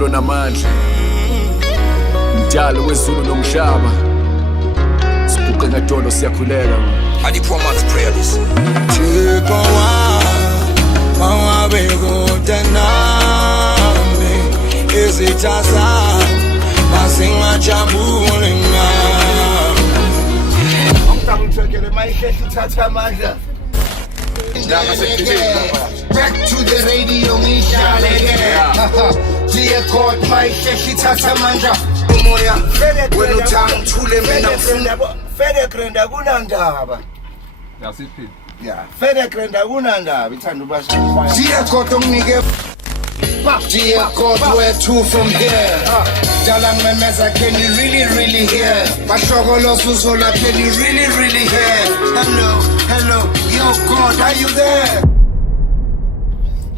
ukholo namandla Mdalo wezulu nomhlaba Sibuke ngadolo siyakhuleka I the poor man's prayer this Thixo Wami bekude nami izitha zami masingajabule ngami Angitangithekele mayihlehle ithatha amandla Back to the radio ngidlaleke Dear God mayihlehle ithatha amandla umoya wena uthangithule mina ngifuna Fede Grenda kunandaba Yasiphi Yeah, Fede Grenda kunandaba ithanda ubasha Dear God unginike Dear God, where to from here? Jala memeza, can you really hear? Bashogolo Zola, can you really hear? Hello, yo God, are you there?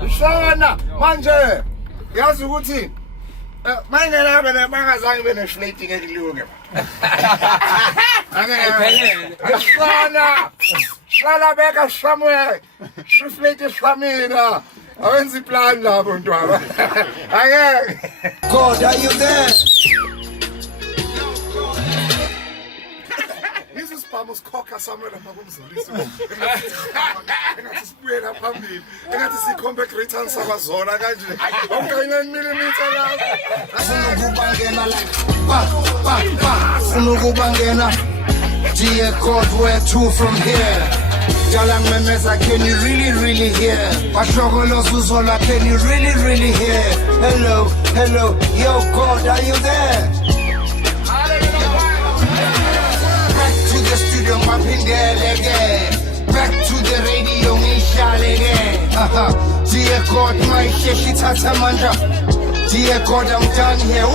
Shana, manje, yazi ukuthi manje la bena bangazange bene slating ekuluke. Shana, hlala beka somewhere. Slate Shlamina. Awenzi plan lapho ntwana. Ake. God, are you there? This is Pamos Coca somewhere lapha kumzolisa. Engathi sibuyela phambili. Engathi sikhombe return saba Zola kanje. Okay 9 mm lapha. Asinokubangena like Sinokubangena. Dear God, where to from here? Jalang memeza, can you really hear? Bashogolo Zola, can you really hear? Hello, yo God, are you there? Back to the studio, mapping there again. Back to the radio, Michelle again. Dear God, my sheshi tatamandra. Dear God, I'm done here.